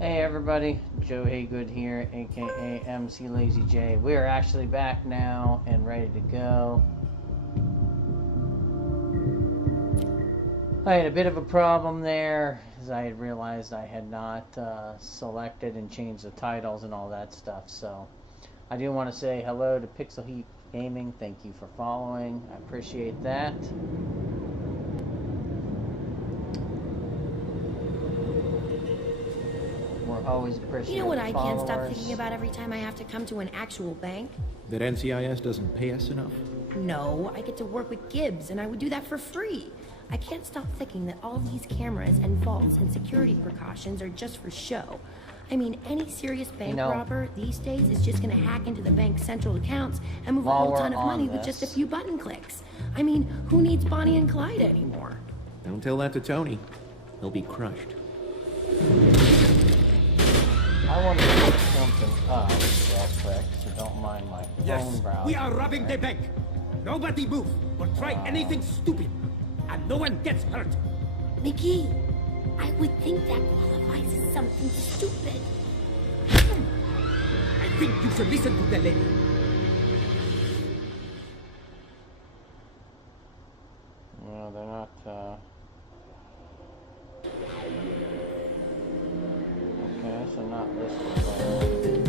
Hey everybody, Joe Haygood here, aka mclazyj. We are actually back now and ready to go. I had a bit of a problem there, as I had realized I had not selected and changed the titles and all that stuff. So I do want to say hello to Pixel Heat Gaming. Thank you for following. I appreciate that. We're always appreciative. You know what I can't stop followers. thinking about every time I have to come to an actual bank? That NCIS doesn't pay us enough? No, I get to work with Gibbs, and I would do that for free. I can't stop thinking that all these cameras and vaults and security precautions are just for show. I mean, any serious bank robber these days is just gonna hack into the bank's central accounts and move a whole ton of money with just a few button clicks. I mean, who needs Bonnie and Clyde anymore? Don't tell that to Tony. He'll be crushed. I want to look something up real quick, so don't mind my phone browser. We are robbing the bank. Nobody move or try anything stupid, and no one gets hurt. McGee, I would think that qualifies as something stupid. I think you should listen to the lady. No, they're not, Okay, so not this way.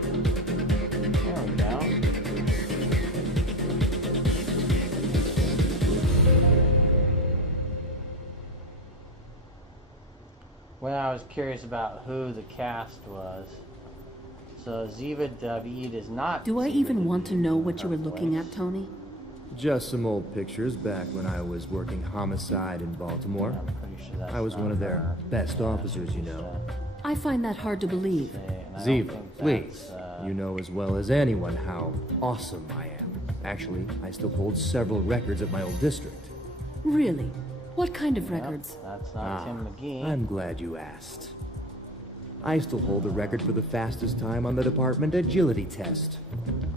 There we go. Well, I was curious about who the cast was. So Ziva David is not. Do I Ziva even want to David know in what you were the looking place. at, Tony? Just some old pictures back when I was working homicide in Baltimore. I'm pretty sure that's I was not one of their her. best officers, you know. I find that hard to believe. And I don't Ziva, think please. that's, You know as well as anyone how awesome I am. Actually, I still hold several records at my old district. Really? What kind of records? That's not Tim McGee. I'm glad you asked. I still hold the record for the fastest time on the department agility test.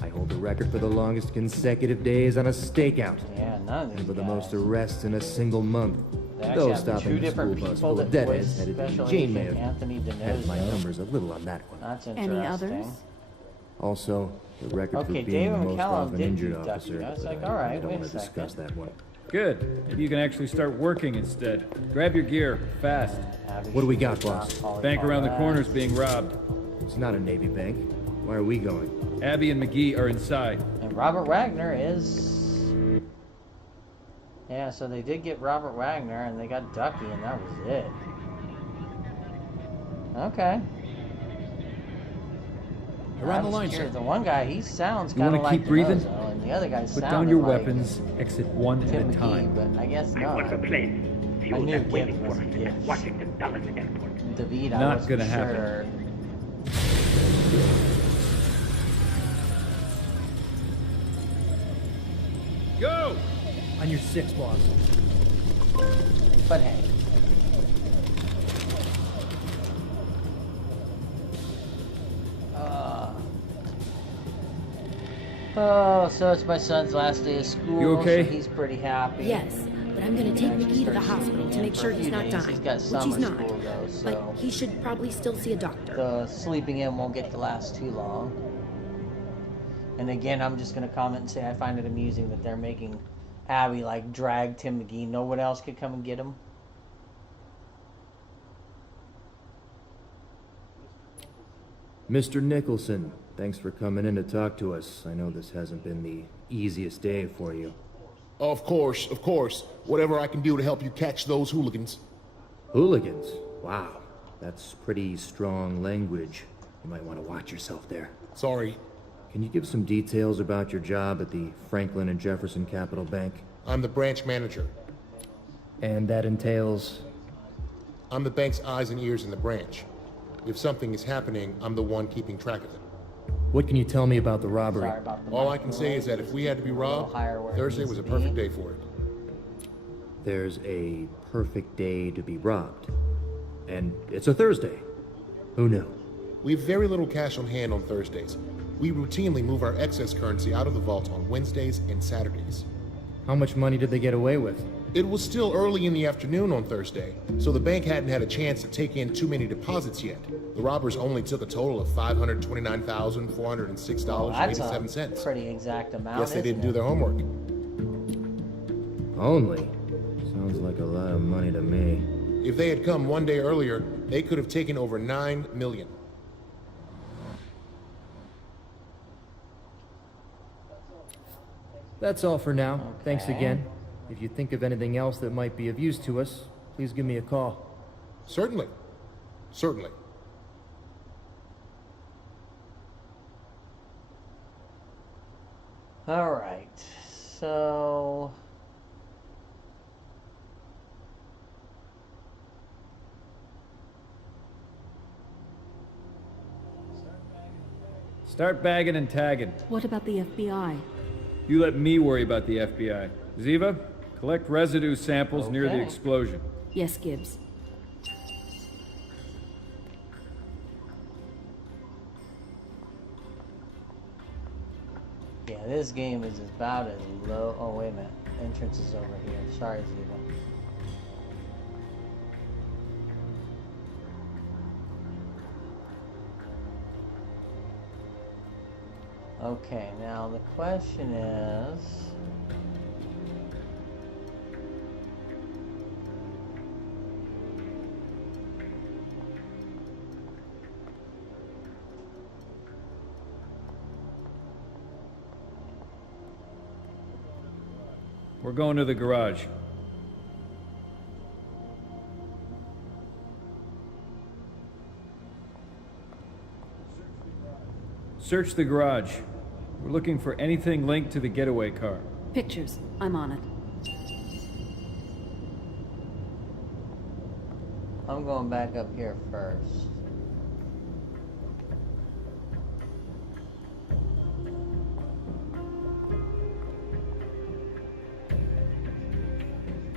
I hold the record for the longest consecutive days on a stakeout. Yeah, none of these And for the guys. most arrests in a single month. They actually Though have stopping two the school different bus people full of that deadheads voice headed to Special Jane may Agent have Anthony had my DeNozo. numbers a little on that one. That's Any interesting. others? Also, the record Okay, for being David the most McCallum often did injured do officer. Ducky. I was but like, all right, don't wait a want to discuss second. that one. Good. Maybe you can actually start working instead. Grab your gear, fast. What do we got, boss? Bank around the corner is being robbed. It's not a Navy bank. Why are we going? Abby and McGee are inside. And Robert Wagner is... Yeah, so they did get Robert Wagner, and they got Ducky, and that was it. Okay. Around the I'm line, scared. sir. The one guy, he sounds You kind wanna of like keep breathing? DeNozo, and the other guy Put sounded down your like weapons. Exit one Tim at a McGee, time. but I guess I not. want a plane. I Fuel knew them waiting Gibbs for us wasn't at Gibbs. Washington Dulles Airport. David, I Not wasn't gonna happen. sure. Go! On your six, boss. But hey. Oh, so it's my son's last day of school. You okay? So he's pretty happy. Yes, but I'm gonna take McGee to the hospital to make sure he's not dying, He's got which summer he's not. school though, so But he should probably still see a doctor. the sleeping in won't get to last too long. And again, I'm just gonna comment and say I find it amusing that they're making Abby like drag Tim McGee. No one else could come and get him. Mr. Nicholson, thanks for coming in to talk to us. I know this hasn't been the easiest day for you. Of course, of course. Whatever I can do to help you catch those hooligans. Hooligans? Wow, that's pretty strong language. You might want to watch yourself there. Sorry, Can you give some details about your job at the Franklin and Jefferson Capital Bank? I'm the branch manager. And that entails... I'm the bank's eyes and ears in the branch. If something is happening, I'm the one keeping track of it. What can you tell me about the robbery? Sorry about the All I can say is that if we had to be robbed, Thursday was a perfect day for it. There's a perfect day to be robbed. And it's a Thursday. Who knew? We have very little cash on hand on Thursdays. We routinely move our excess currency out of the vault on Wednesdays and Saturdays. How much money did they get away with? It was still early in the afternoon on Thursday, so the bank hadn't had a chance to take in too many deposits yet. The robbers only took a total of $529,406.87. That's a pretty exact amount. Guess they didn't do their homework. Only? Sounds like a lot of money to me. If they had come one day earlier, they could have taken over $9 million. That's all for now. Okay. Thanks again. If you think of anything else that might be of use to us, please give me a call. Certainly. Certainly. All right. So Start bagging and tagging. What about the FBI? You let me worry about the FBI. Ziva, collect residue samples near the Okay. explosion. Yes, Gibbs. yeah, this game is about as low. Oh wait a minute. Entrance is over here. Sorry, Ziva. Okay, now the question is, We're going to the garage. Search the garage. We're looking for anything linked to the getaway car. Pictures. I'm on it. I'm going back up here first.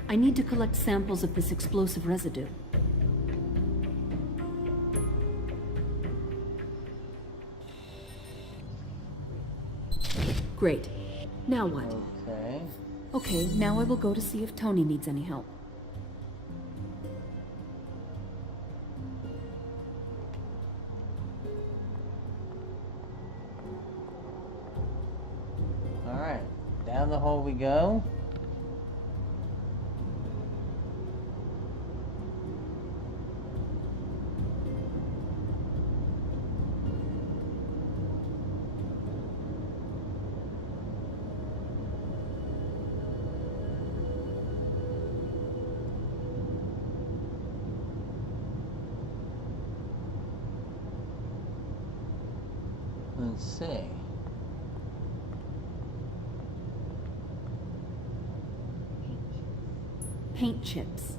I need to collect samples of this explosive residue. Great. Now what? Okay. Okay, now I will go to see if Tony needs any help. All right. Down the hole we go. Let's see. Paint chips.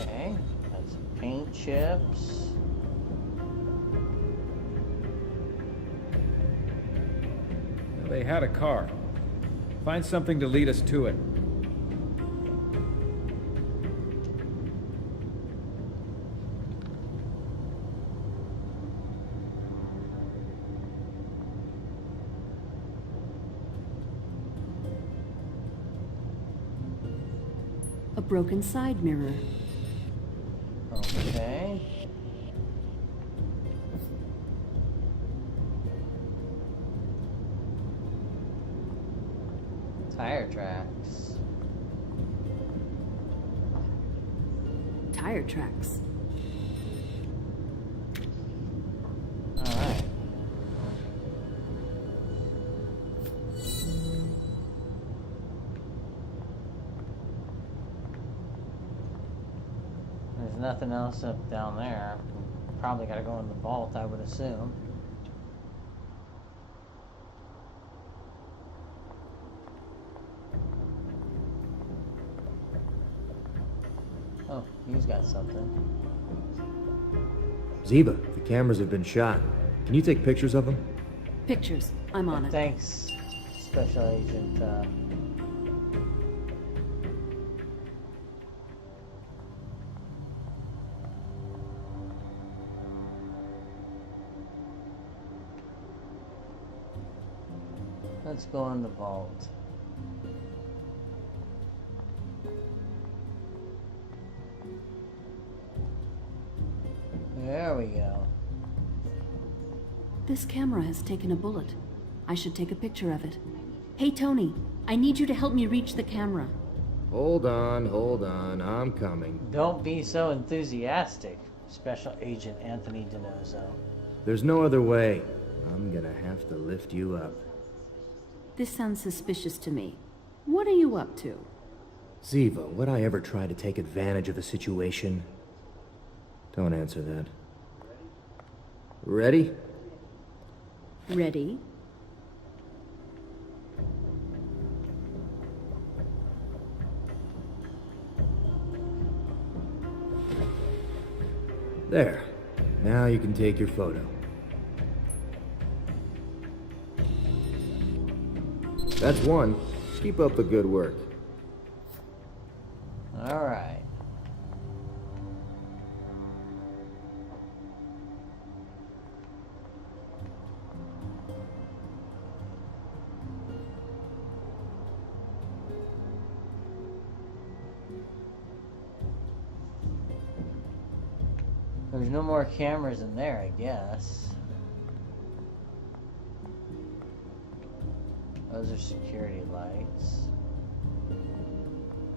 Okay. That's paint chips. They had a car. Find something to lead us to it. A broken side mirror. Okay. Tire tracks. Tire tracks. Alright. There's nothing else up down there. Probably gotta go in the vault, I would assume. Oh, he's got something. Ziba, the cameras have been shot. Can you take pictures of them? Pictures. I'm on it. Thanks, Special Agent. Let's go in the vault. There we go. This camera has taken a bullet. I should take a picture of it. Hey, Tony, I need you to help me reach the camera. Hold on, I'm coming. Don't be so enthusiastic, Special Agent Anthony DiNozzo. There's no other way. I'm gonna have to lift you up. This sounds suspicious to me. What are you up to? Ziva, would I ever try to take advantage of a situation? Don't answer that. Ready? Ready? There. Now you can take your photo. That's one. Keep up the good work. All right. There's no more cameras in there, I guess. Those are security lights.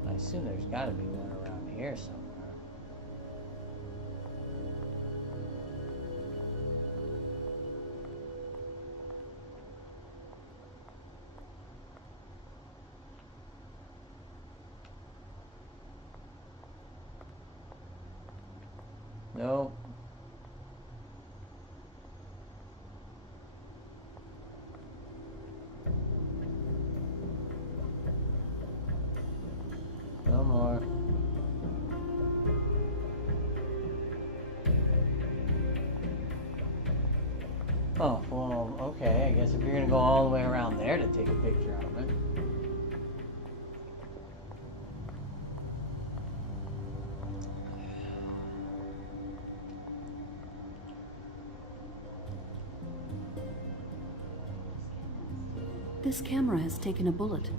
I assume there's got to be one around here somewhere. Nope. No more. Oh, well, okay. I guess if you're gonna go all the way around there to take a picture of it. This camera has taken a bullet.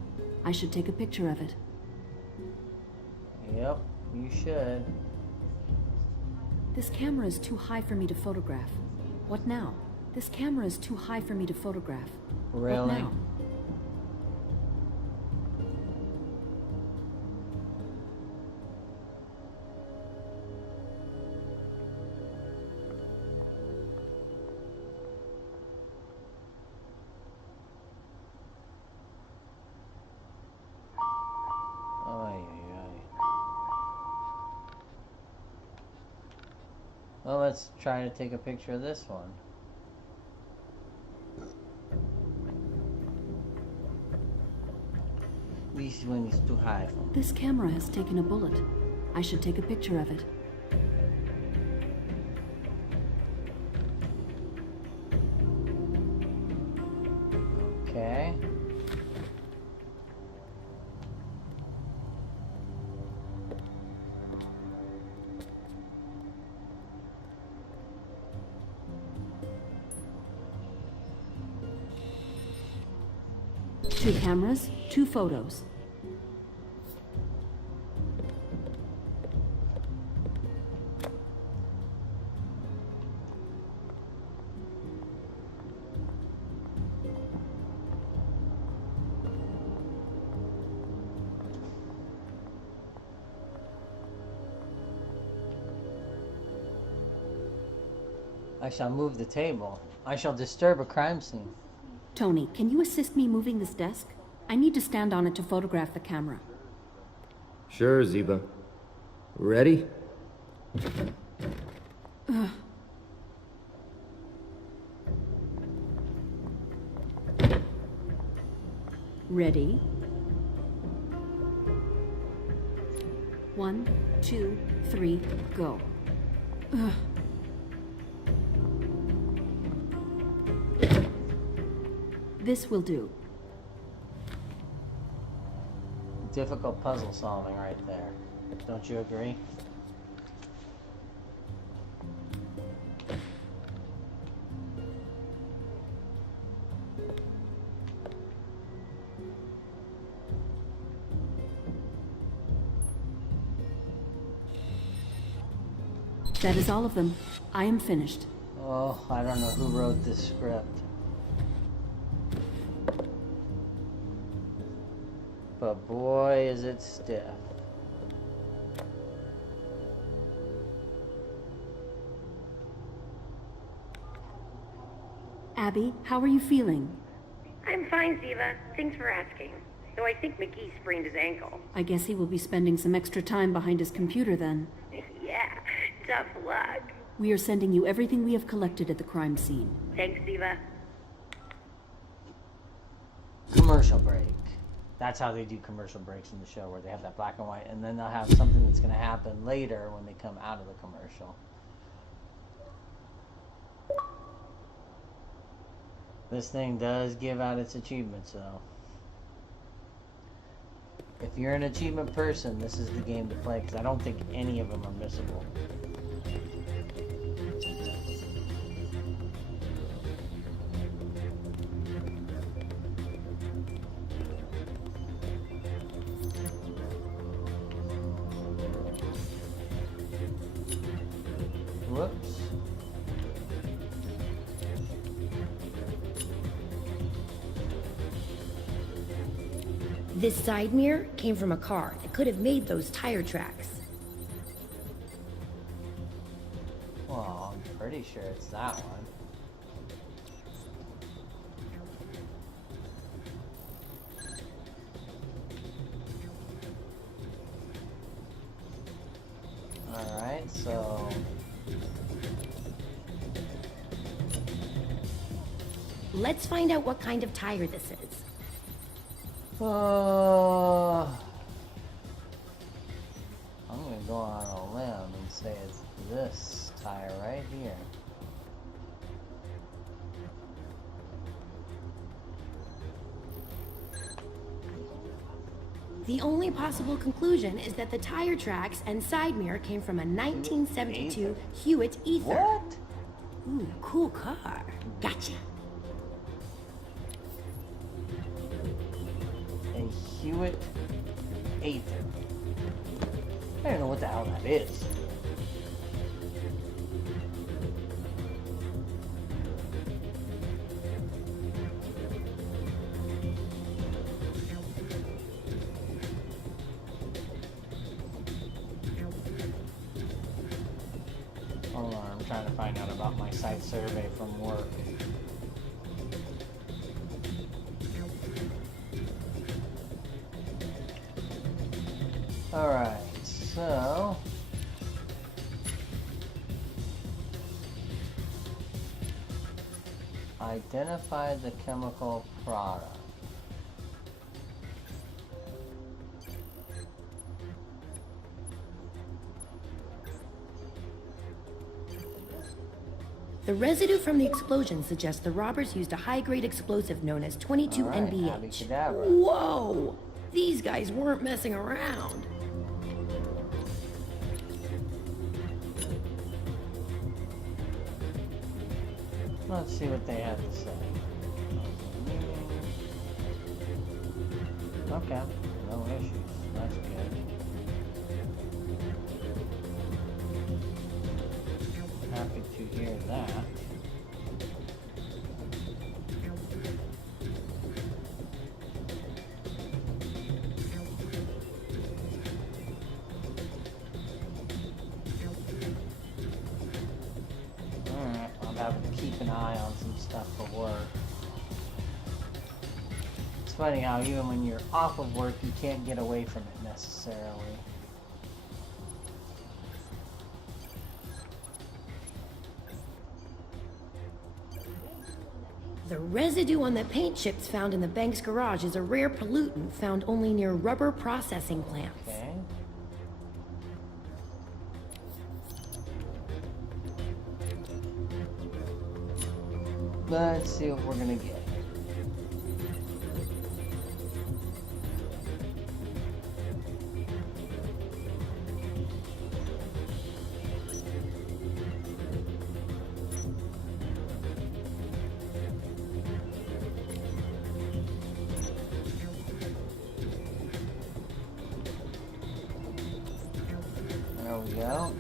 I should take a picture of it. Yep, you should. This camera is too high for me to photograph. What now? This camera is too high for me to photograph. Really? What now? Well, let's try to take a picture of this one. This one is too high for me. This camera has taken a bullet. I should take a picture of it. Okay. Two cameras, two photos. I shall move the table. I shall disturb a crime scene. Tony, can you assist me moving this desk? I need to stand on it to photograph the camera. Sure, Ziba. Ready? Ready? 1, 2, 3, go. This will do. Difficult puzzle solving right there. Don't you agree? That is all of them. I am finished. Oh, I don't know who wrote this script. But boy, is it stiff. Abby, how are you feeling? I'm fine, Ziva. Thanks for asking. Though I think McGee sprained his ankle. I guess he will be spending some extra time behind his computer then. Yeah, tough luck. We are sending you everything we have collected at the crime scene. Thanks, Ziva. Commercial break. That's how they do commercial breaks in the show, where they have that black and white, and then they'll have something that's going to happen later when they come out of the commercial. This thing does give out its achievements, though. If you're an achievement person, this is the game to play, because I don't think any of them are missable. Whoops. This side mirror came from a car that could have made those tire tracks. Well, I'm pretty sure it's that one. Alright, so... Let's find out what kind of tire this is. I'm gonna go on a limb and say it's this tire right here. The only possible conclusion is that the tire tracks and side mirror came from a 1972 Hewitt Ether. What? Ooh, cool car. Gotcha. A Hewitt Ether. I don't know what the hell that is. Hold on, I'm trying to find out about my site survey from work. Alright, so... identify the chemical product. The residue from the explosion suggests the robbers used a high-grade explosive known as 22 Alright, NBH. abacadabra. Whoa! These guys weren't messing around. Let's see what they have to say. Okay, no issues. That's good. Happy to hear that. Alright, I'm having to keep an eye on some stuff for work. It's funny how even when you're off of work, you can't get away from it necessarily. The residue on the paint chips found in the bank's garage is a rare pollutant found only near rubber processing plants. Okay. Let's see what we're gonna get. There we go.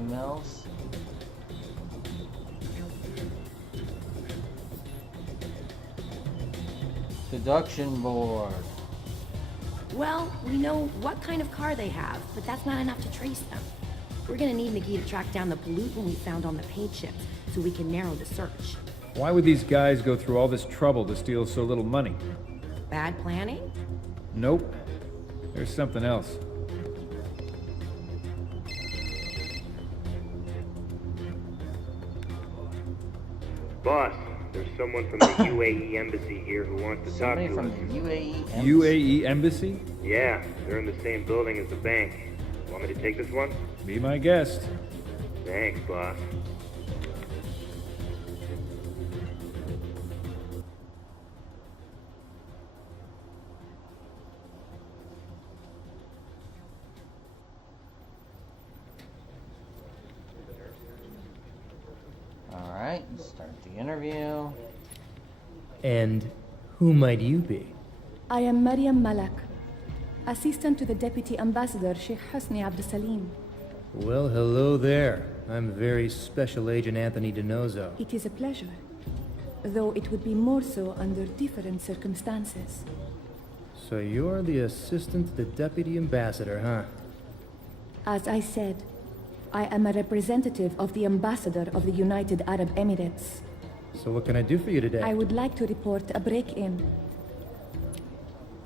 mills. Deduction board. Well, we know what kind of car they have, but that's not enough to trace them. We're gonna need McGee to track down the pollutant we found on the paint chips so we can narrow the search. Why would these guys go through all this trouble to steal so little money? Bad planning? Nope. There's something else. Boss, there's someone from the UAE embassy here who wants to talk Somebody to from us. the UAE embassy. UAE Embassy? Yeah, they're in the same building as the bank. Want me to take this one? Be my guest. Thanks, boss. Alright, start the interview. And who might you be? I am Maryam Malak, assistant to the Deputy Ambassador Sheikh Hosni Abdul Salim. Well, hello there. I'm very Special Agent Anthony DiNozzo. It is a pleasure, though it would be more so under different circumstances. So you're the assistant to the Deputy Ambassador, huh? As I said, I am a representative of the Ambassador of the United Arab Emirates. So what can I do for you today? I would like to report a break-in.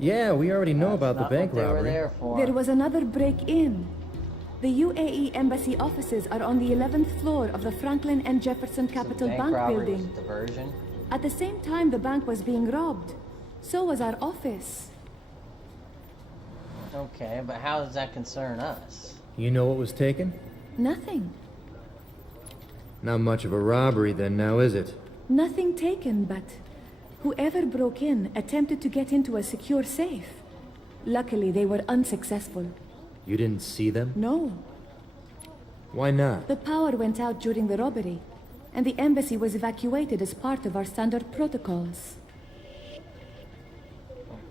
Yeah, we already know about the Not bank what they were robbery. there for. There was another break-in. The UAE Embassy offices are on the 11th floor of the Franklin and Jefferson Capital Bank robbery building. was diversion. At the same time the bank was being robbed, so was our office. Okay, but how does that concern us? You know what was taken? Nothing. Not much of a robbery then, now is it? Nothing taken, but whoever broke in attempted to get into a secure safe. Luckily, they were unsuccessful. You didn't see them? No. Why not? The power went out during the robbery, and the embassy was evacuated as part of our standard protocols.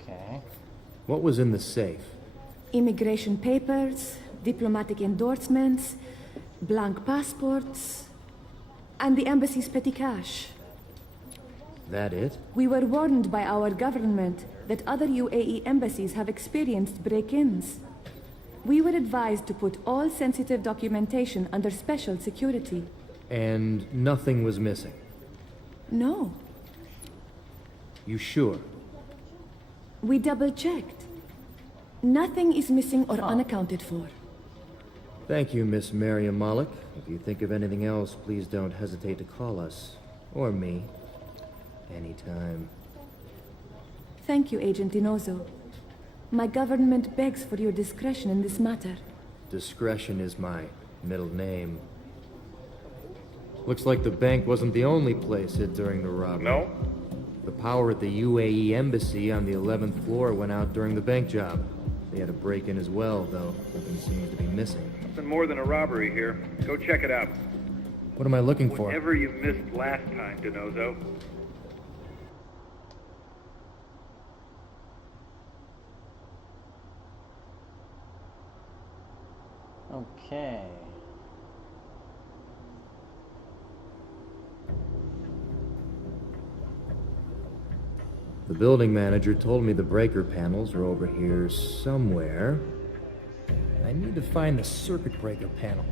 Okay. What was in the safe? Immigration papers, diplomatic endorsements, blank passports, and the embassy's petty cash. That it? We were warned by our government that other UAE embassies have experienced break-ins. We were advised to put all sensitive documentation under special security. And nothing was missing? No. You sure? We double-checked. Nothing is missing or unaccounted for. Thank you, Miss Maryam Malik. If you think of anything else, please don't hesitate to call us. Or me. Anytime. Thank you, Agent DiNozzo. My government begs for your discretion in this matter. Discretion is my middle name. Looks like the bank wasn't the only place hit during the robbery. No? The power at the UAE embassy on the 11th floor went out during the bank job. They had a break-in as well, though nothing seems to be missing. Something more than a robbery here. Go check it out. What am I looking for? Whatever you missed last time, DiNozzo. Okay. The building manager told me the breaker panels are over here somewhere. I need to find the circuit breaker panel.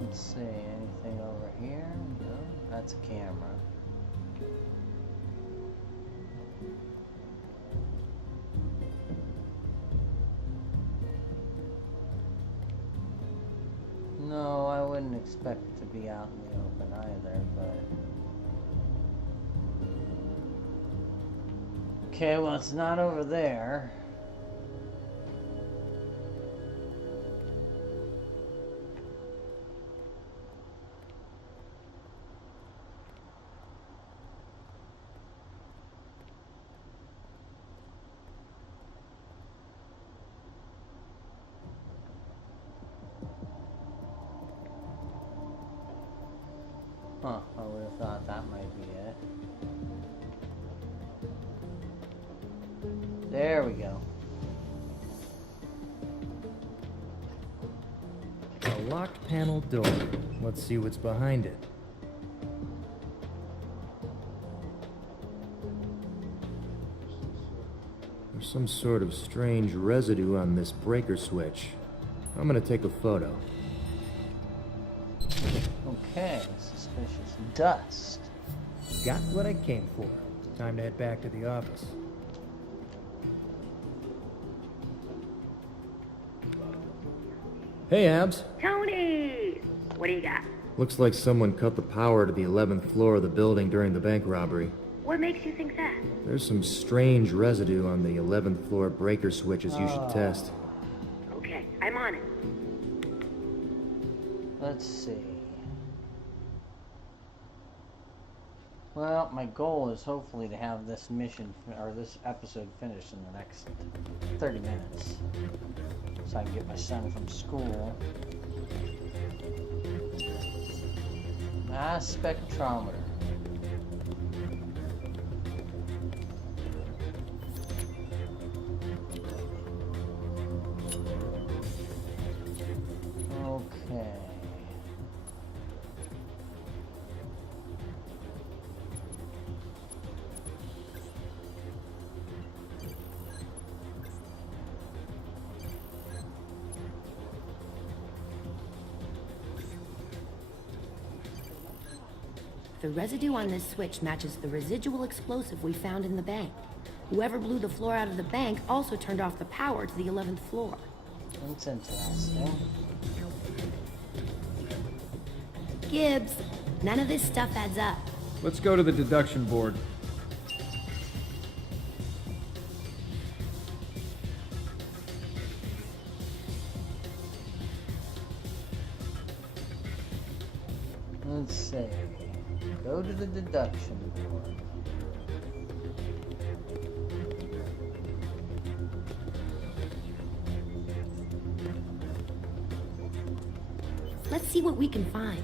Let's see, anything over here? No, that's a camera. No, I wouldn't expect it to be out in the open either, but... Okay, well, it's not over there. thought that might be it. There we go. A locked panel door. Let's see what's behind it. There's some sort of strange residue on this breaker switch. I'm gonna take a photo. Okay, suspicious dust. Got what I came for. Time to head back to the office. Hey, Abs. Tony! What do you got? Looks like someone cut the power to the 11th floor of the building during the bank robbery. What makes you think that? There's some strange residue on the 11th floor breaker switches you should test. Okay, I'm on it. Let's see. Well, my goal is hopefully to have this mission, or this episode finished in the next 30 minutes. So I can get my son from school. Mass spectrometer. Okay. The residue on this switch matches the residual explosive we found in the bank. Whoever blew the floor out of the bank also turned off the power to the 11th floor. That's interesting. Gibbs, none of this stuff adds up. Let's go to the deduction board. Let's see. Go to the deduction board. Let's see what we can find.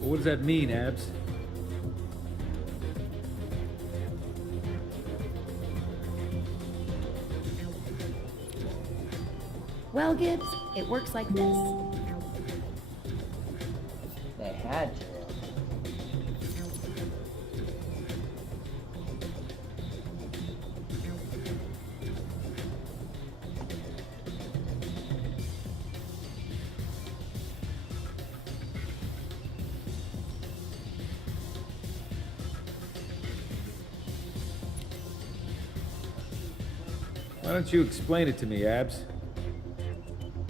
Well, what does that mean, Abs? Well, Gibbs, it works like this. They had to. Why don't you explain it to me, Abs?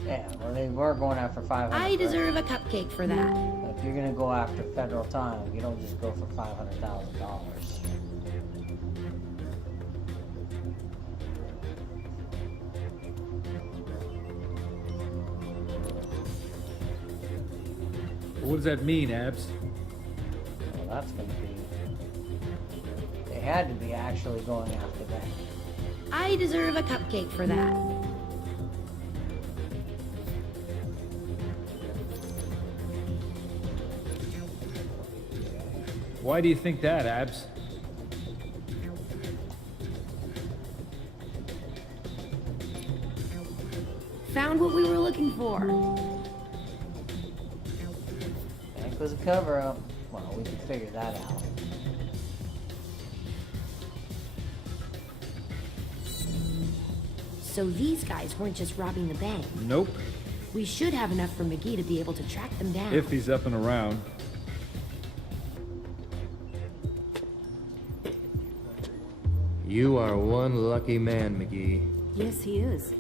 Yeah, well, they were going after 500. I deserve a cupcake for that. If you're gonna go after federal time, you don't just go for $500,000. Well, what does that mean, Abs? Well, that's gonna be. They had to be actually going after that. I deserve a cupcake for that. Why do you think that, Abs? Found what we were looking for. Bank was a cover-up. Well, we could figure that out. So these guys weren't just robbing the bank. Nope. We should have enough for McGee to be able to track them down. If he's up and around. You are one lucky man, McGee. Yes, he is.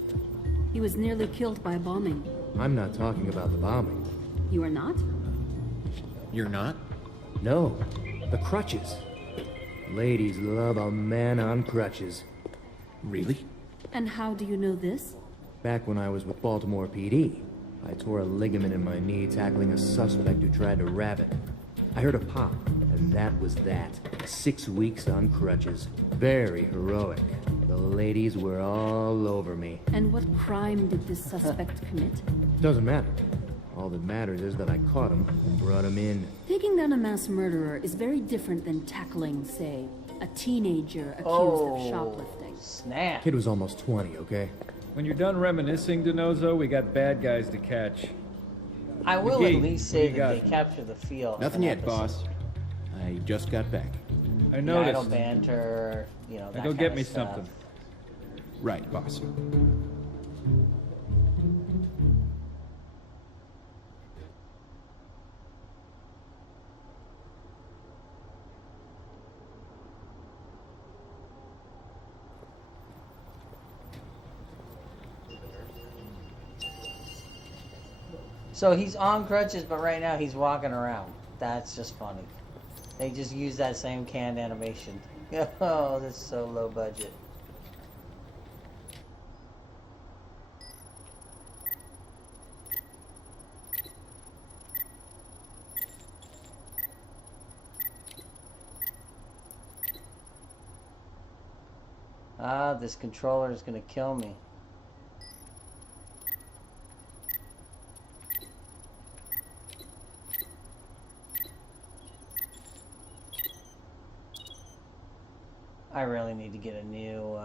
He was nearly killed by a bombing. I'm not talking about the bombing. You are not? You're not? No, the crutches. Ladies love a man on crutches. Really? And how do you know this? Back when I was with Baltimore PD, I tore a ligament in my knee tackling a suspect who tried to rob it. I heard a pop, as And that was that. 6 weeks on crutches. Very heroic. The ladies were all over me. And what crime did this suspect commit? Doesn't matter. All that matters is that I caught him and brought him in. Taking down a mass murderer is very different than tackling, say, a teenager accused of shoplifting. Snap. Kid was almost 20, okay? When you're done reminiscing, DeNozo, we got bad guys to catch. I will McGee, at least say what that you they got? capture the feel. of Nothing an yet, episode. boss. I just got back. I The noticed. idle banter, you know, that Now go kind get of me stuff. something. Right, boss. So he's on crutches, but right now he's walking around. That's just funny. They just use that same canned animation. Oh, that's so low budget. Ah, this controller is gonna kill me. I really need to get a new,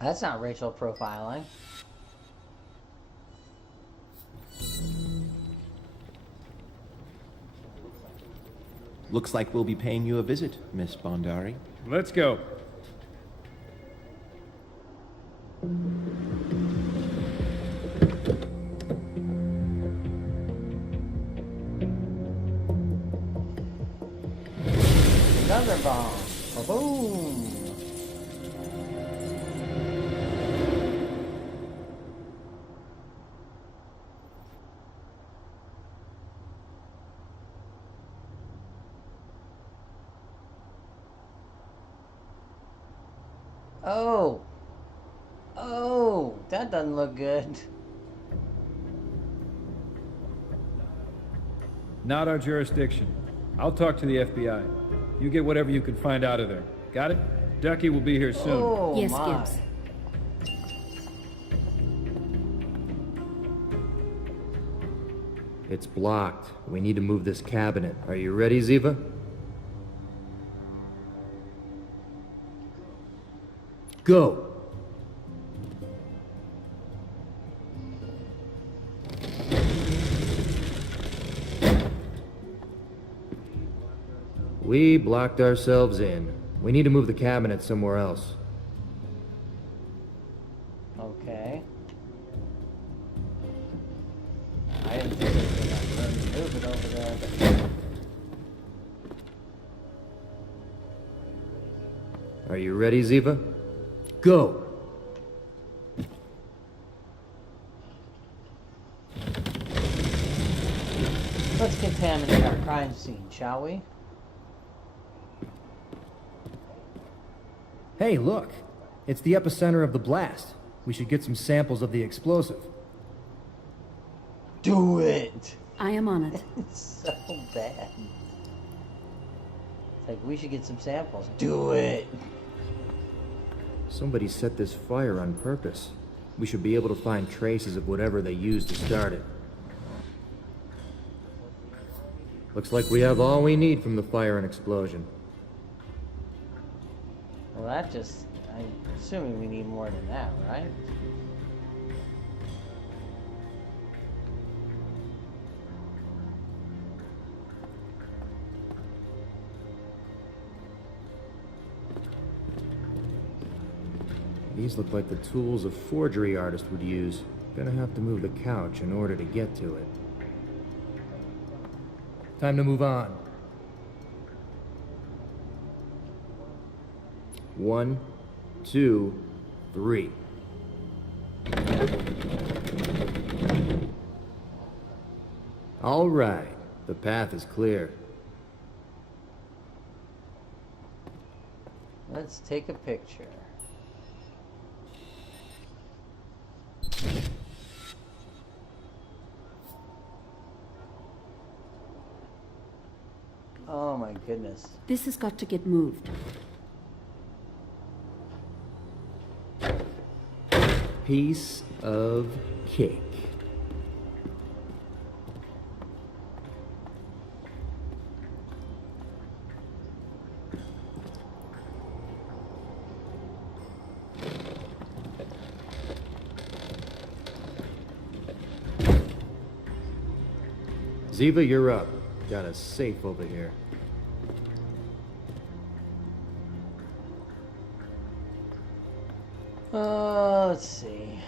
That's not racial profiling. Looks like we'll be paying you a visit, Miss Bondari. Let's go. Another bomb. Boom. Oh. Oh, that doesn't look good. Not our jurisdiction. I'll talk to the FBI. You get whatever you can find out of there. Got it? Ducky will be here soon. Oh, Yes, my. Gibbs. It's blocked. We need to move this cabinet. Are you ready, Ziva? Go! We blocked ourselves in. We need to move the cabinet somewhere else. Okay. I didn't think it was gonna move it over there, but Are you ready, Ziva? Go! let's contaminate our crime scene, shall we? Hey, look! It's the epicenter of the blast. We should get some samples of the explosive. Do it! I am on it. It's so bad. It's like, we should get some samples. Do it! Somebody set this fire on purpose. We should be able to find traces of whatever they used to start it. Looks like we have all we need from the fire and explosion. Well, that just... I'm assuming we need more than that, right? These look like the tools a forgery artist would use. Gonna have to move the couch in order to get to it. Time to move on. 1, 2, 3. All right. The path is clear. Let's take a picture. Oh my goodness. This has got to get moved. Piece of cake. Ziva, you're up. Got a safe over here. Let's see.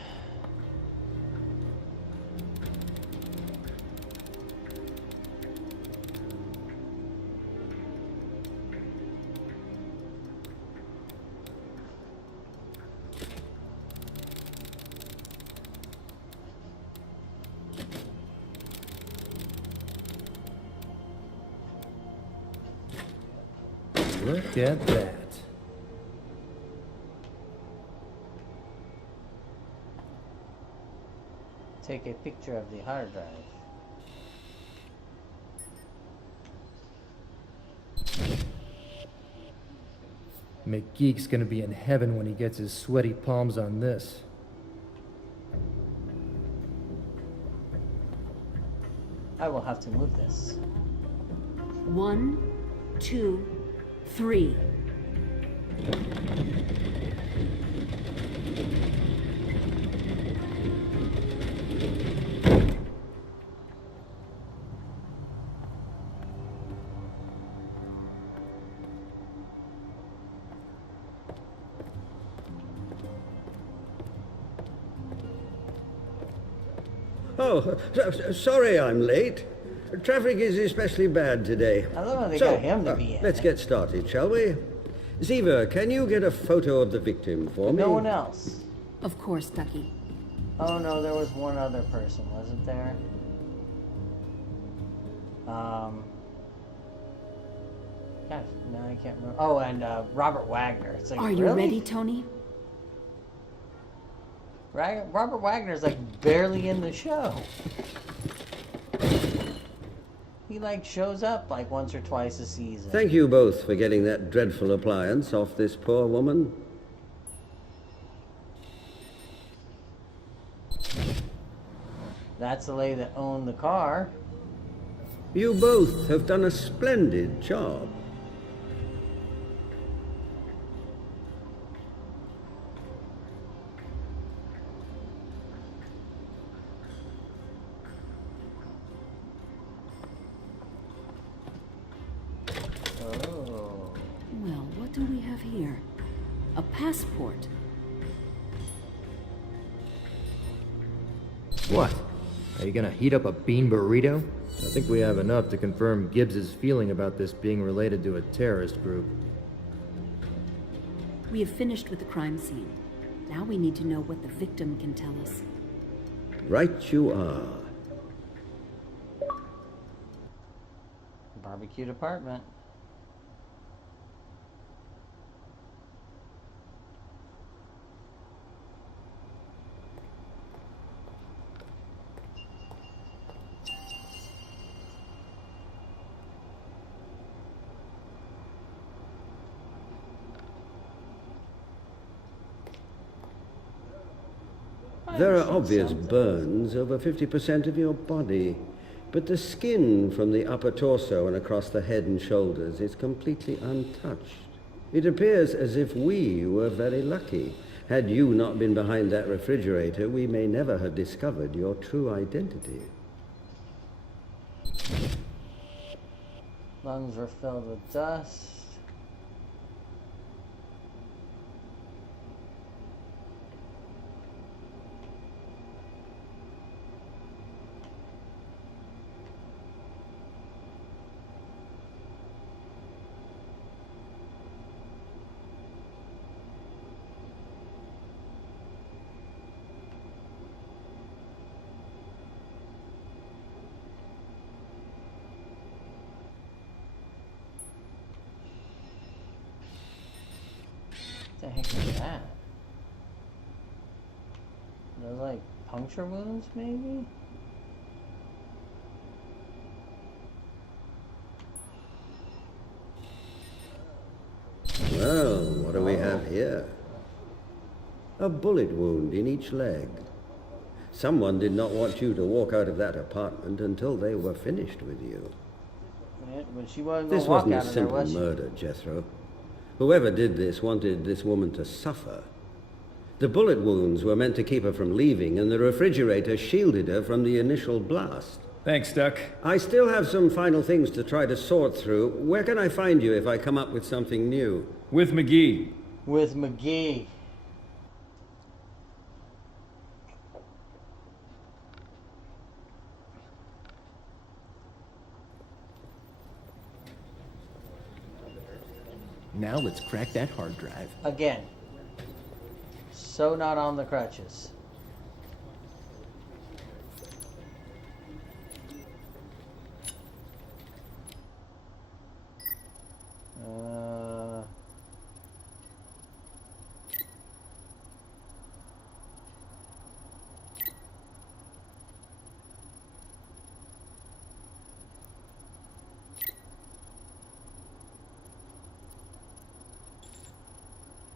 Look at that. Take a picture of the hard drive. McGeek's gonna be in heaven when he gets his sweaty palms on this. I will have to move this. 1, 2, 3. Oh, sorry I'm late. Traffic is especially bad today. I love how they got him to be in let's it. get started, shall we? Ziva, can you get a photo of the victim for me? No one else. Of course, Ducky. Oh no, there was one other person, wasn't there? Gosh, no, I can't remember. Oh, and Robert Wagner. It's like, Are you really? ready, Tony? Robert Wagner's like barely in the show. He like shows up like once or twice a season. Thank you both for getting that dreadful appliance off this poor woman. That's the lady that owned the car. You both have done a splendid job. Oh. Well, what do we have here? A passport. What? Are you gonna heat up a bean burrito? I think we have enough to confirm Gibbs's feeling about this being related to a terrorist group. We have finished with the crime scene. Now we need to know what the victim can tell us. Right you are. Barbecued apartment. There are obvious burns over 50% of your body, but the skin from the upper torso and across the head and shoulders is completely untouched. It appears as if we were very lucky. Had you not been behind that refrigerator, we may never have discovered your true identity. Lungs were filled with dust. the heck is that? Those like puncture wounds, maybe? Well, what do we have here? A bullet wound in each leg. Someone did not want you to walk out of that apartment until they were finished with you. But she wasn't This gonna walk wasn't out a of there, simple was she? murder, Jethro. Whoever did this wanted this woman to suffer. The bullet wounds were meant to keep her from leaving, and the refrigerator shielded her from the initial blast. Thanks, Duck. I still have some final things to try to sort through. Where can I find you if I come up with something new? With McGee. With McGee. Now let's crack that hard drive. Again. So not on the crutches.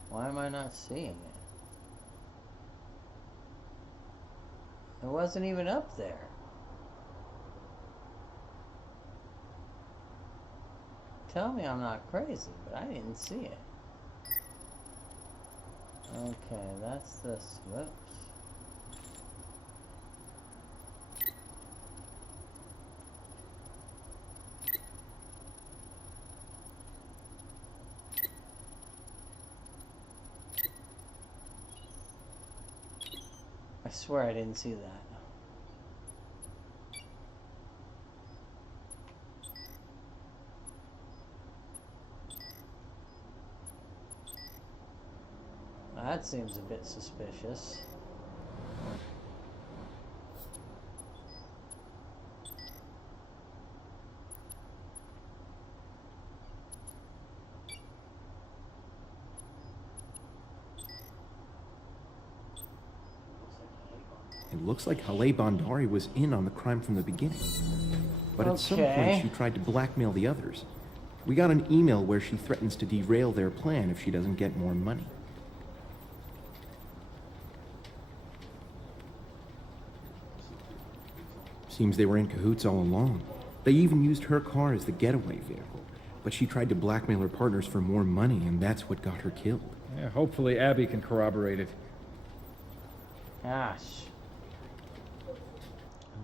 Why am I not seeing it? It wasn't even up there. Tell me I'm not crazy, but I didn't see it. Okay, that's this. Whoops. I swear I didn't see that. That seems a bit suspicious. It looks like Haleh Bhandari was in on the crime from the beginning. But at some point she tried to blackmail the others. We got an email where she threatens to derail their plan if she doesn't get more money. Seems they were in cahoots all along. They even used her car as the getaway vehicle. But she tried to blackmail her partners for more money, and that's what got her killed. Yeah, hopefully Abby can corroborate it. Gosh.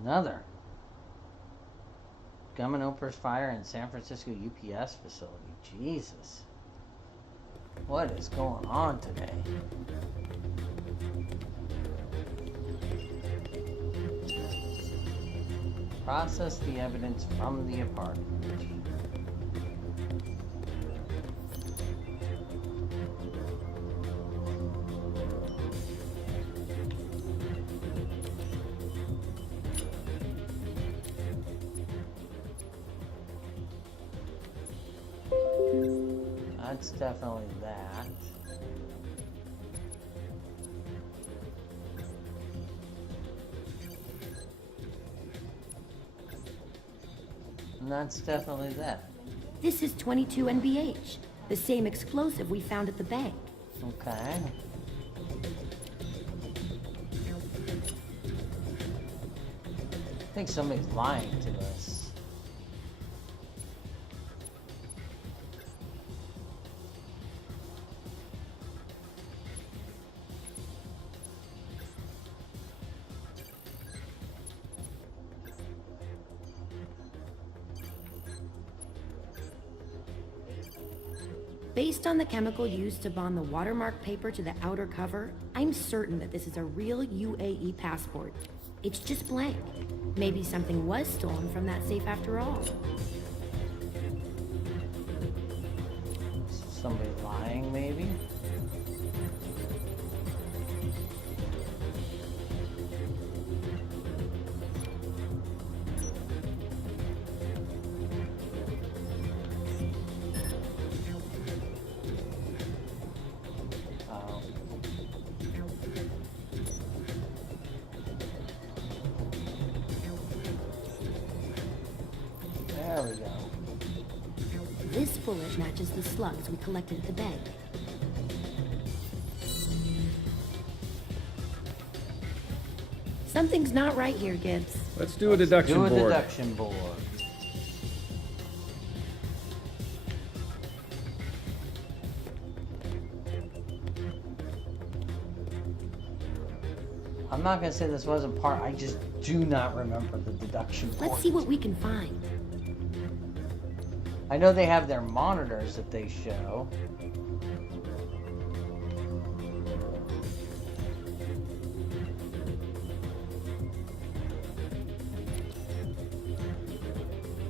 Another. Gum and Opers fire in San Francisco UPS facility. Jesus. What is going on today? Process the evidence from the apartment. That's definitely that. And that's definitely that. This is 22 NBH, the same explosive we found at the bank. Okay. I think somebody's lying to us. Based on the chemical used to bond the watermark paper to the outer cover, I'm certain that this is a real UAE passport. It's just blank. Maybe something was stolen from that safe after all. Somebody lying, maybe? There we go. This bullet matches the slugs we collected at the bank. Something's not right here, Gibbs. Let's do a deduction board. Do a deduction board. I'm not gonna say this wasn't part. I just do not remember the deduction board. Let's see what we can find. I know they have their monitors that they show.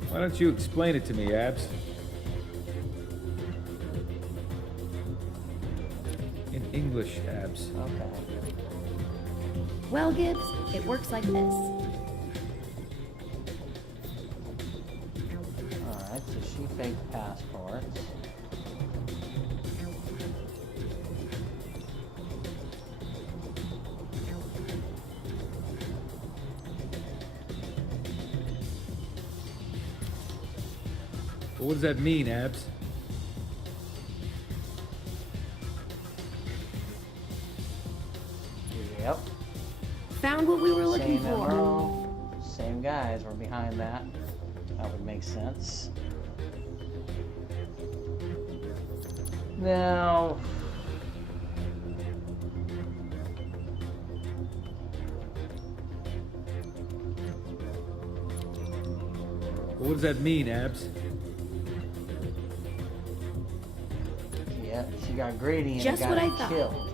Why don't you explain it to me, Abs? In English, Abs. Okay. Well, Gibbs, it works like this. Alright, so she faked passports. But what does that mean, Abs? Yep. Found what we were looking Same for. MO, same guys were behind that. That would make sense. Now, But what does that mean, Abs? yeah, she got greedy and Just got what I him thought. killed.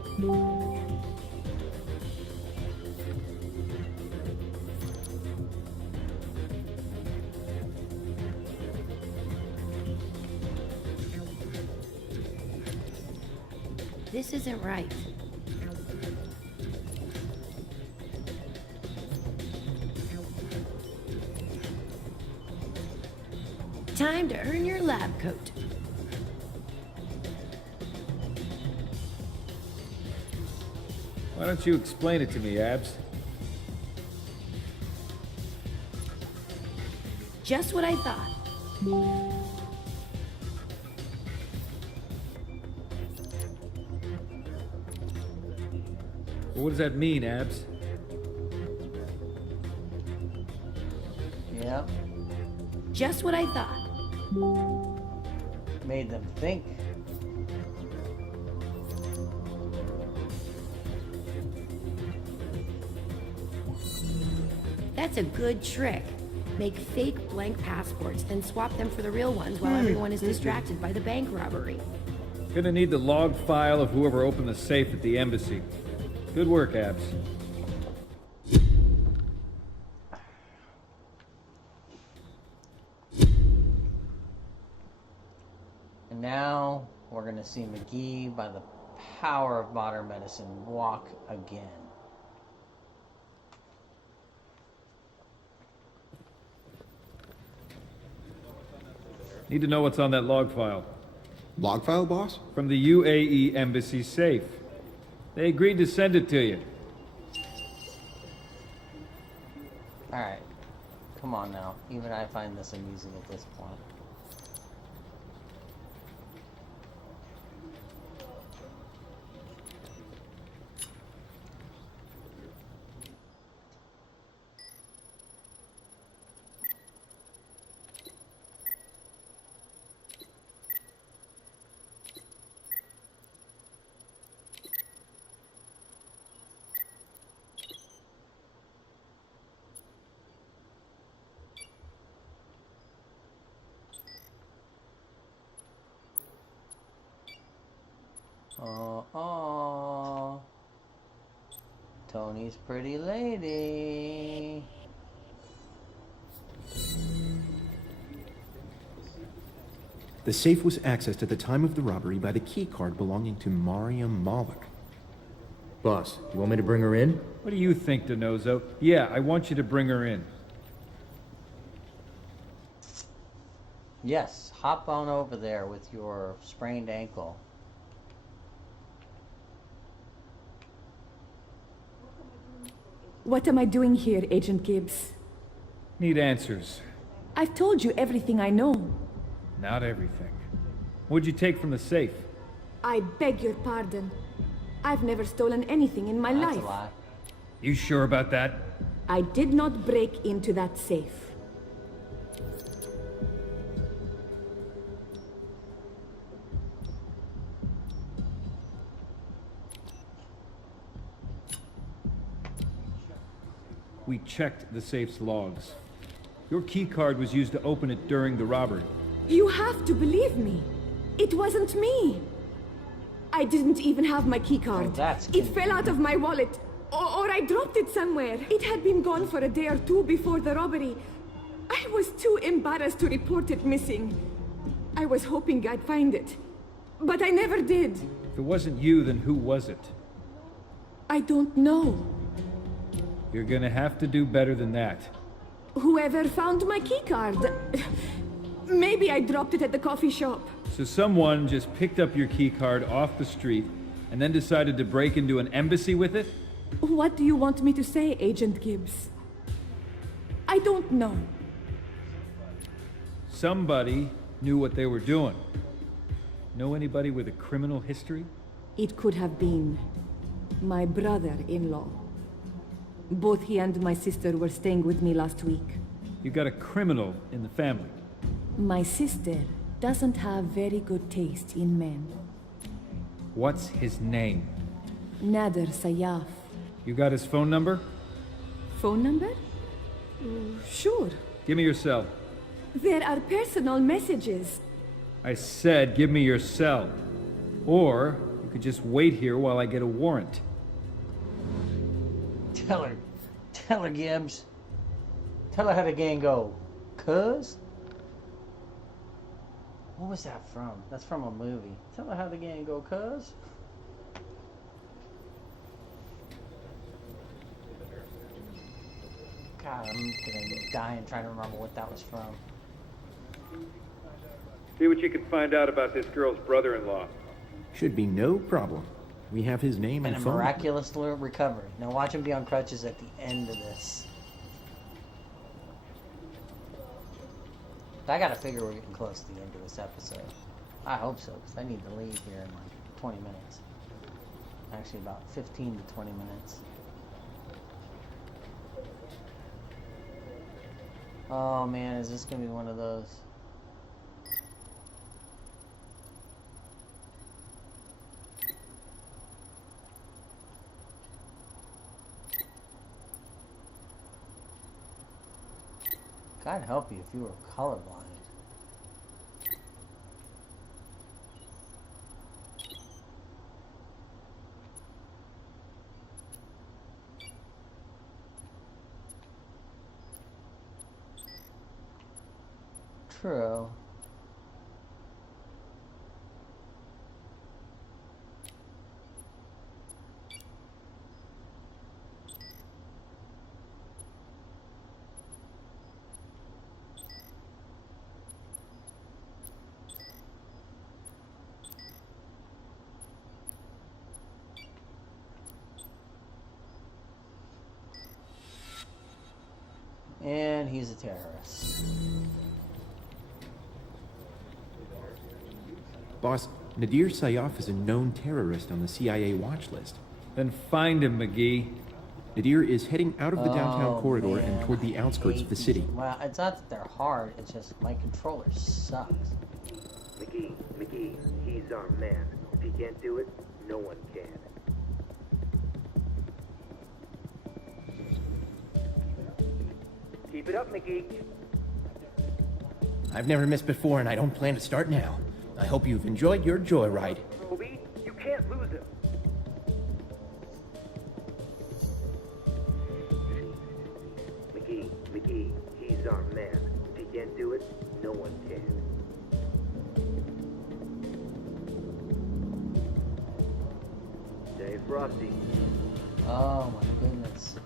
This isn't right. Time to earn your lab coat. Why don't you explain it to me, Abs? Just what I thought. But what does that mean, Abs? Yep. Just what I thought. Made them think. That's a good trick. Make fake blank passports, then swap them for the real ones while everyone is distracted by the bank robbery. Gonna need the log file of whoever opened the safe at the embassy. Good work, Abs. And now we're going to see McGee, by the power of modern medicine, walk again. Need to know what's on that log file. Log file, boss? From the UAE embassy safe. They agreed to send it to you. Alright. Come on now. Even I find this amusing at this point. Oh, Tony's pretty lady. The safe was accessed at the time of the robbery by the key card belonging to Mariam Malik. Boss, you want me to bring her in? What do you think, DeNozo? Yeah, I want you to bring her in. Yes, hop on over there with your sprained ankle. What am I doing here, Agent Gibbs? Need answers. I've told you everything I know. Not everything. What'd you take from the safe? I beg your pardon. I've never stolen anything in my That's life. a lie. You sure about that? I did not break into that safe. We checked the safe's logs. Your keycard was used to open it during the robbery. You have to believe me. It wasn't me. I didn't even have my keycard. Oh, that's it fell out of my wallet. Or I dropped it somewhere. It had been gone for a day or two before the robbery. I was too embarrassed to report it missing. I was hoping I'd find it. But I never did. If it wasn't you, then who was it? I don't know. You're gonna have to do better than that. Whoever found my keycard. Maybe I dropped it at the coffee shop. So someone just picked up your keycard off the street and then decided to break into an embassy with it? What do you want me to say, Agent Gibbs? I don't know. Somebody knew what they were doing. Know anybody with a criminal history? It could have been my brother-in-law. Both he and my sister were staying with me last week. You got a criminal in the family. My sister doesn't have very good taste in men. What's his name? Nader Sayaf. You got his phone number? Phone number? Sure. Give me your cell. There are personal messages. I said give me your cell. Or you could just wait here while I get a warrant. Tell her, Gibbs. Tell her how the game go. Cuz? What was that from? That's from a movie. Tell her how the game go, cuz. God, I'm gonna die and trying to remember what that was from. See what you can find out about this girl's brother-in-law. Should be no problem. We have his name and a phone. miraculous recovery. Now watch him be on crutches at the end of this. I gotta figure we're getting close to the end of this episode. I hope so, because I need to leave here in like 20 minutes. Actually, about 15 to 20 minutes. Oh man, is this gonna be one of those? God help you if you were colorblind. True. And he's a terrorist. Boss, Nadir Sayaf is a known terrorist on the CIA watch list. Then find him, McGee. Nadir is heading out of the downtown Oh, corridor man, and toward the I outskirts hate of the these- city. Well, it's not that they're hard, it's just my controller sucks. McGee, he's our man. If he can't do it, no one can. Keep it up, McGee. I've never missed before and I don't plan to start now. I hope you've enjoyed your joyride. Toby, you can't lose him. McGee, he's our man. If he can't do it, no one can. Stay frosty. Oh my goodness.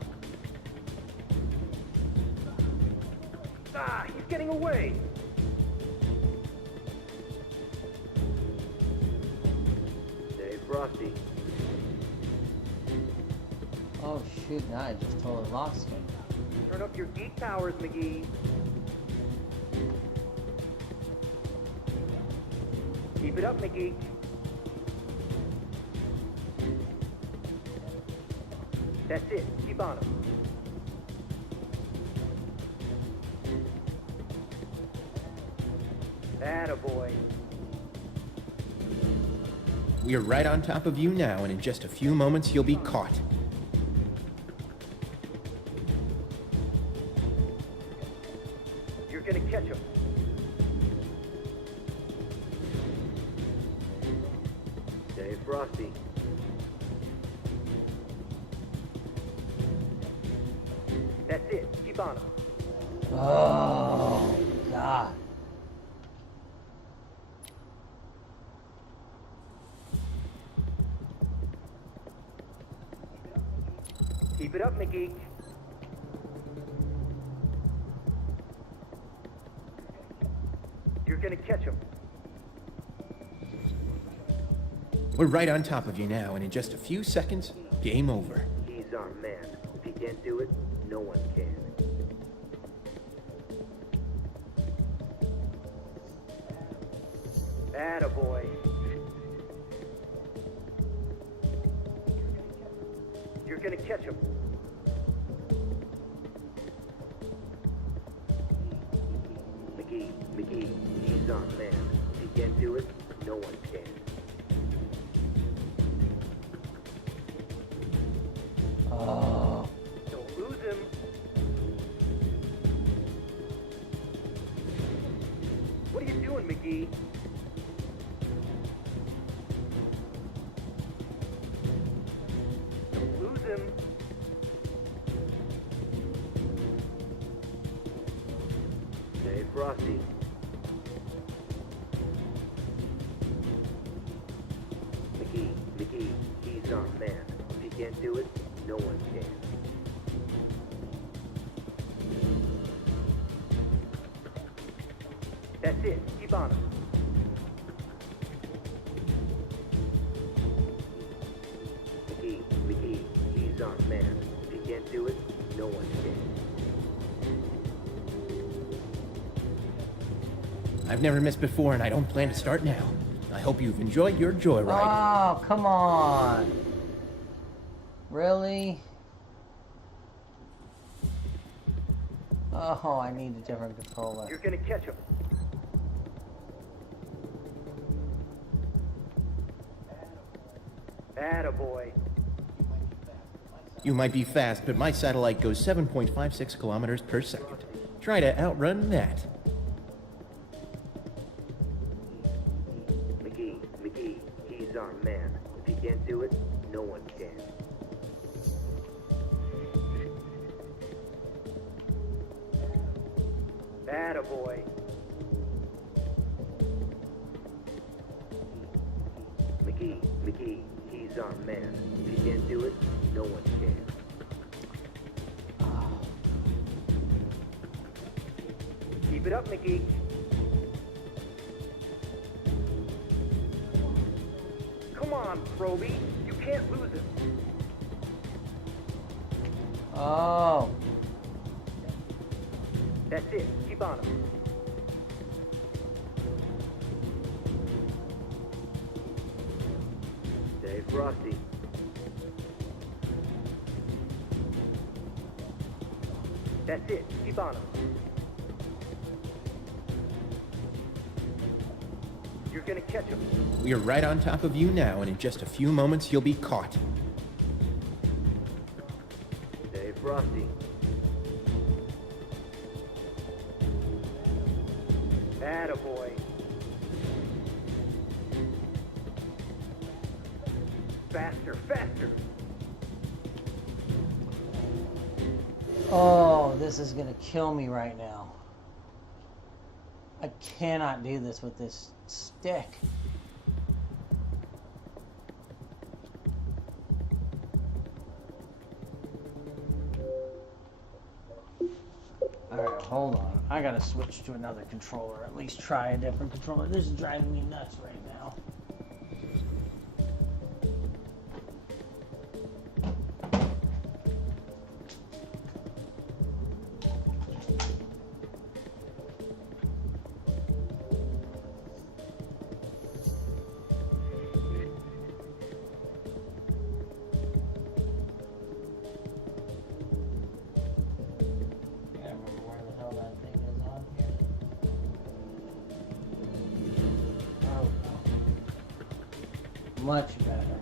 Ah, he's getting away. Stay frosty. Oh shoot, now I just totally lost him. Turn up your geek powers, McGee. Keep it up, McGee. That's it. Keep on him. Attaboy. We're right on top of you now, and in just a few moments you'll be caught. You're gonna catch him. Stay frosty. That's it. Keep on him. Oh, God. Keep it up, McGee. You're gonna catch him. We're right on top of you now, and in just a few seconds, game over. He's our man. If he can't do it, no one can. Attaboy. You're gonna catch him. McGee, he's our man. If he can't do it, no one can. Oh. Don't lose him. What are you doing, McGee? Don't lose him. Stay frosty. McGee, he's our man. If he can't do it, no one can. That's it. Keep on him. McGee, he's our man. If he can't do it, no one can. I've never missed before, and I don't plan to start now. I hope you've enjoyed your joyride. Oh, come on. Really? Oh, I need a different controller. You're gonna catch him. Attaboy. You might be fast, but my satellite goes 7.56 kilometers per second. Try to outrun that. McGee, he's our man. If he can't do it, no one can. Attaboy. McGee, he's our man. If he can't do it, no one can. Keep it up, McGee. Come on, Proby. You can't lose it. Oh. That's it. Keep on him. Stay frosty. That's it. Keep on him. You're gonna catch him. We're right on top of you now, and in just a few moments you'll be caught. Stay frosty. Attaboy. Faster, faster. Oh, this is gonna kill me right now. I cannot do this with this stick. Alright, hold on. I gotta switch to another controller. At least try a different controller. This is driving me nuts right now. Much better.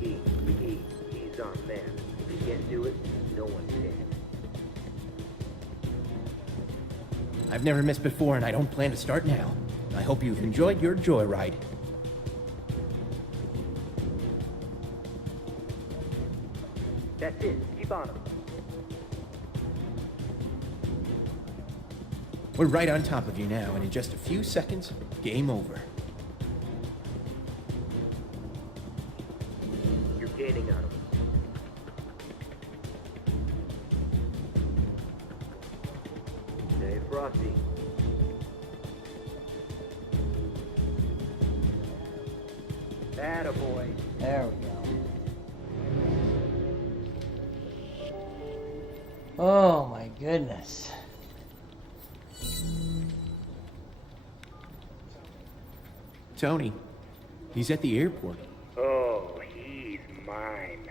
Mickey, he's on man. If he can't do it, no one can. I've never missed before, and I don't plan to start now. I hope you've enjoyed your joyride. That's it. Keep on him. We're right on top of you now, and in just a few seconds, game over. You're gaining on him. Stay frosty. Attaboy. There we go. Oh my goodness. Tony, he's at the airport. Oh, he's mine.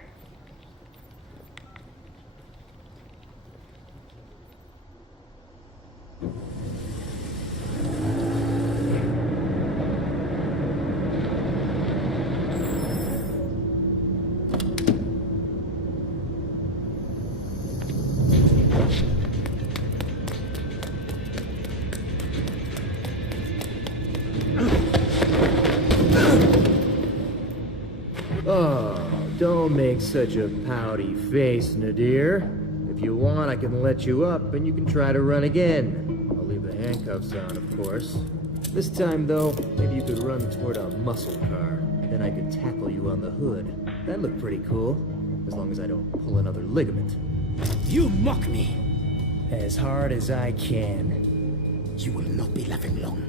Oh, don't make such a pouty face, Nadir. If you want, I can let you up and you can try to run again. I'll leave the handcuffs on, of course. This time, though, maybe you could run toward a muscle car. Then I could tackle you on the hood. That'd look pretty cool, as long as I don't pull another ligament. You mock me! As hard as I can. You will not be laughing long.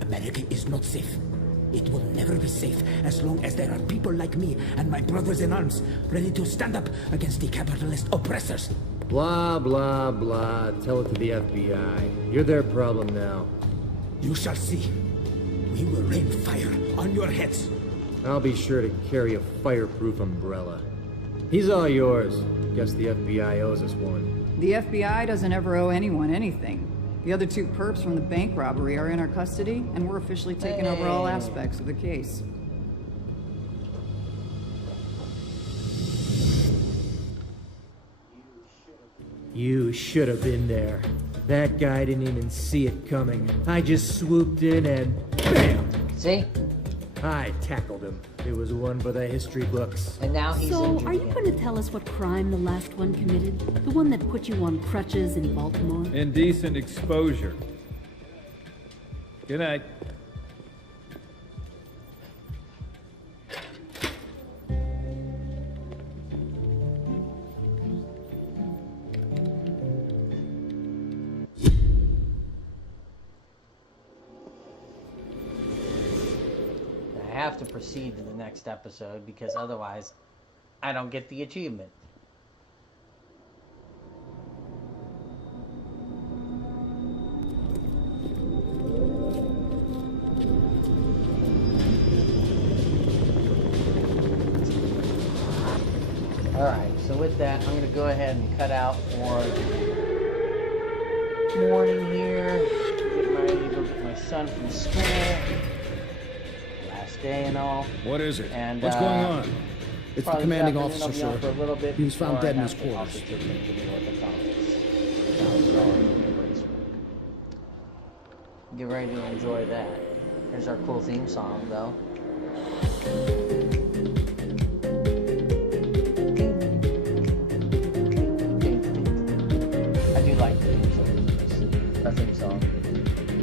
America is not safe. It will never be safe as long as there are people like me and my brothers in arms ready to stand up against the capitalist oppressors. Blah, blah, blah. Tell it to the FBI. You're their problem now. You shall see. We will rain fire on your heads. I'll be sure to carry a fireproof umbrella. He's all yours. Guess the FBI owes us one. The FBI doesn't ever owe anyone anything. The other two perps from the bank robbery are in our custody, and we're officially taking over all aspects of the case. You should have been there. That guy didn't even see it coming. I just swooped in and BAM! See? I tackled him. It was one for the history books. And now he's So, injured are you again. going to tell us what crime the last one committed? The one that put you on crutches in Baltimore? Indecent exposure. Good night. I have to proceed to the next episode because otherwise I don't get the achievement. Alright, so with that, I'm going to go ahead and cut out for morning here. Getting ready to go get my son from school. Last day and all. What is it? And, What's going on? It's the probably commanding this afternoon officer, I'll be on sir. for a little bit He was found before I dead in have his to also quarters. take him to the orthodontist. Now he's already in the brace work. Get ready to enjoy that. Here's our cool theme song, though. I do like the theme song.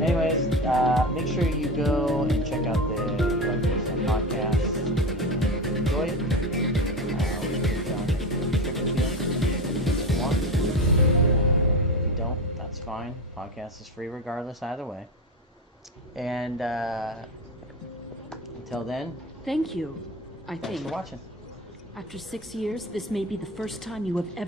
Anyways, make sure you go and check out the podcast. Enjoy it. If you don't, that's fine. Podcast is free regardless, either way. And until then, Thank you, I thanks think. for watching. After 6 years, this may be the first time you have ever